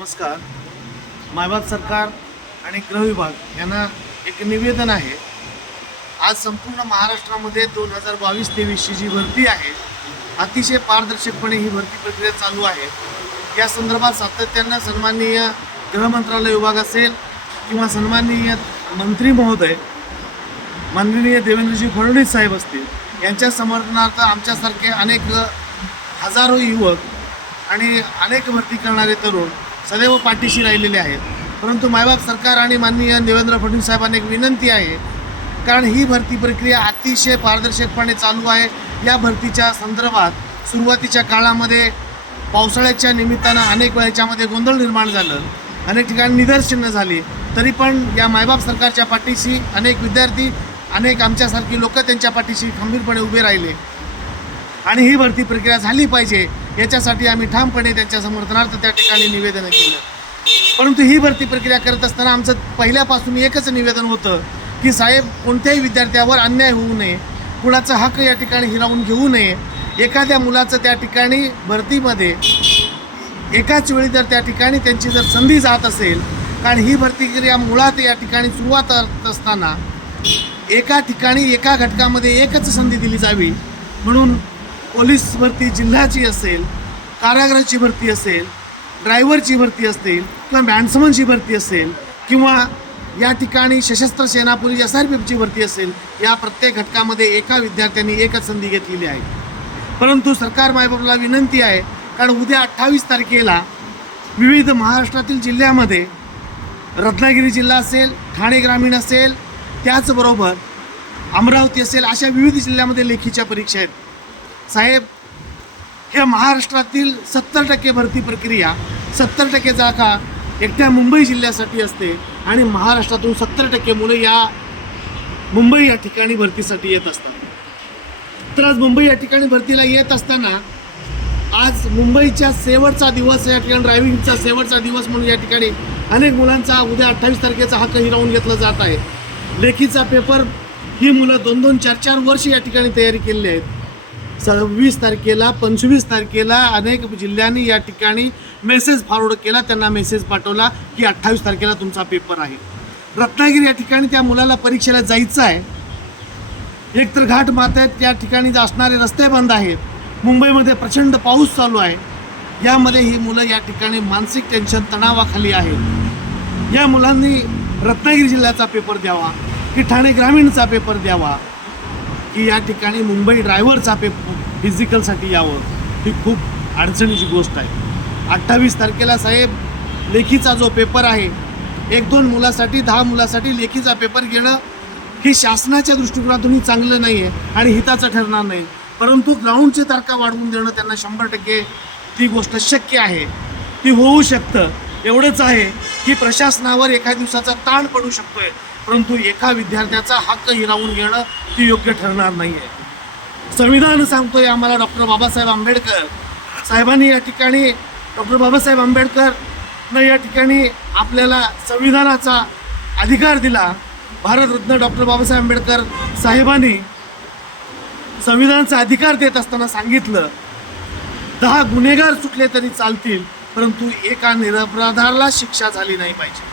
नमस्कार. मायबाप सरकार आणि गृह विभाग यांना एक निवेदन आहे. आज संपूर्ण महाराष्ट्रामध्ये 2022-23ची जी भरती आहे अतिशय पारदर्शकपणे ही भरती प्रक्रिया चालू आहे. या संदर्भात सातत्यानं सन्माननीय गृहमंत्रालय विभाग असेल किंवा सन्माननीय मंत्री महोदय माननीय देवेंद्रजी फडणवीस साहेब असतील यांच्या समर्थनार्थ आमच्यासारखे अनेक हजारो युवक आणि अनेक भरती करणारे तरुण सदैव पाठीशी राहिलेले आहेत. परंतु मायबाप सरकार आणि माननीय देवेंद्र फडणवीस साहेबांना एक विनंती आहे, कारण ही भरती प्रक्रिया अतिशय पारदर्शकपणे चालू आहे. या भरतीच्या संदर्भात सुरुवातीच्या काळामध्ये पावसाळ्याच्या निमित्तानं अनेक वेळा याच्यामध्ये गोंधळ निर्माण झालं, अनेक ठिकाणी निदर्शनं झाली. तरी पण या मायबाप सरकारच्या पाठीशी अनेक विद्यार्थी, अनेक आमच्यासारखी लोक त्यांच्या पाठीशी खंबीरपणे उभे राहिले आणि ही भरती प्रक्रिया झाली पाहिजे याच्यासाठी आम्ही ठामपणे त्यांच्या समर्थनार्थ त्या ठिकाणी निवेदन केलं. परंतु ही भरती प्रक्रिया करत असताना आमचं पहिल्यापासून एकच निवेदन होतं की साहेब, कोणत्याही विद्यार्थ्यावर अन्याय होऊ नये, कुणाचा हक्क या ठिकाणी हिरावून घेऊ नये. एखाद्या मुलाचं त्या ठिकाणी भरतीमध्ये एकाच वेळी जर त्या ठिकाणी त्यांची जर संधी जात असेल, कारण ही भरती प्रक्रिया मुळात या ठिकाणी सुरुवात करत असताना एका ठिकाणी एका घटकामध्ये एकच संधी दिली जावी. म्हणून पोलीस भरती जिल्ह्याची असेल, कारागृहाची भरती असेल, ड्रायव्हरची भरती असेल किंवा बँड्समनची भरती असेल किंवा या ठिकाणी सशस्त्र सेना पोलीस SRPFची भरती असेल, या प्रत्येक घटकामध्ये एका विद्यार्थ्यांनी एकच संधी घेतलेली आहे. परंतु सरकार मायबापला विनंती आहे, कारण उद्या 28 तारखेला विविध महाराष्ट्रातील जिल्ह्यामध्ये रत्नागिरी जिल्हा असेल, ठाणे ग्रामीण असेल, त्याचबरोबर अमरावती असेल, अशा विविध जिल्ह्यामध्ये लेखीच्या परीक्षा आहेत. साहेब, हे महाराष्ट्रातील 70% भरती प्रक्रिया 70% जागा एकट्या मुंबई जिल्ह्यासाठी असते आणि महाराष्ट्रातून 70% मुलं या मुंबई या ठिकाणी भरतीसाठी येत असतात. तर आज मुंबई या ठिकाणी भरतीला येत असताना आज मुंबईच्या शेवटचा दिवस, या ठिकाणी ड्रायव्हिंगचा शेवटचा दिवस म्हणून या ठिकाणी अनेक मुलांचा उद्या 28 तारखेचा हक्क हिरावून घेतला जात आहे. लेखीचा पेपर ही मुलं 2-2, 4-4 वर्ष या ठिकाणी तयारी केलेली आहेत. 26 तारखेला 25 तारखेला अनेक जिल्ह्यांनी या ठिकाणी मेसेज फॉरवर्ड केला, त्यांना मेसेज पाठवला की 28 तारखेला तुमचा पेपर आहे. रत्नागिरी या ठिकाणी त्या मुलाला परीक्षेला जायचं आहे. एकतर घाट मात आहेत, त्या ठिकाणी असणारे रस्ते बंद आहेत, मुंबईमध्ये प्रचंड पाऊस चालू आहे. यामध्ये ही मुलं या ठिकाणी मानसिक टेन्शन, तणावाखाली आहेत. या मुलांनी रत्नागिरी जिल्ह्याचा पेपर द्यावा की ठाणे ग्रामीणचा पेपर द्यावा की या ठिकाणी मुंबई ड्रायव्हरचा पेपर फिजिकलसाठी यावं, ही खूप अडचणीची गोष्ट आहे. 28 तारखेला साहेब लेखीचा जो पेपर आहे, 1-2 मुलासाठी 10 मुलासाठी लेखीचा पेपर घेणं ही शासनाच्या दृष्टिकोनातूनही चांगलं नाही आहे आणि हिताचं ठरणार नाही. परंतु ग्राउंडची तारखा वाढवून देणं त्यांना 100% ती गोष्ट शक्य आहे, ती होऊ शकतं. एवढंच आहे की प्रशासनावर एका दिवसाचा ताण पडू शकतोय, परंतु एका विद्यार्थ्याचा हक्क हिरावून घेणं ती योग्य ठरणार नाही आहे. संविधान सांगतोय आम्हाला, डॉक्टर बाबासाहेब आंबेडकर साहेबांनी या ठिकाणी, डॉक्टर बाबासाहेब आंबेडकरनं या ठिकाणी आपल्याला संविधानाचा अधिकार दिला. भारतरत्न डॉक्टर बाबासाहेब आंबेडकर साहेबांनी संविधानाचा अधिकार देत असताना सांगितलं, 10 गुन्हेगार सुटले तरी चालतील, परंतु एका निरपराधाला शिक्षा झाली नाही पाहिजे.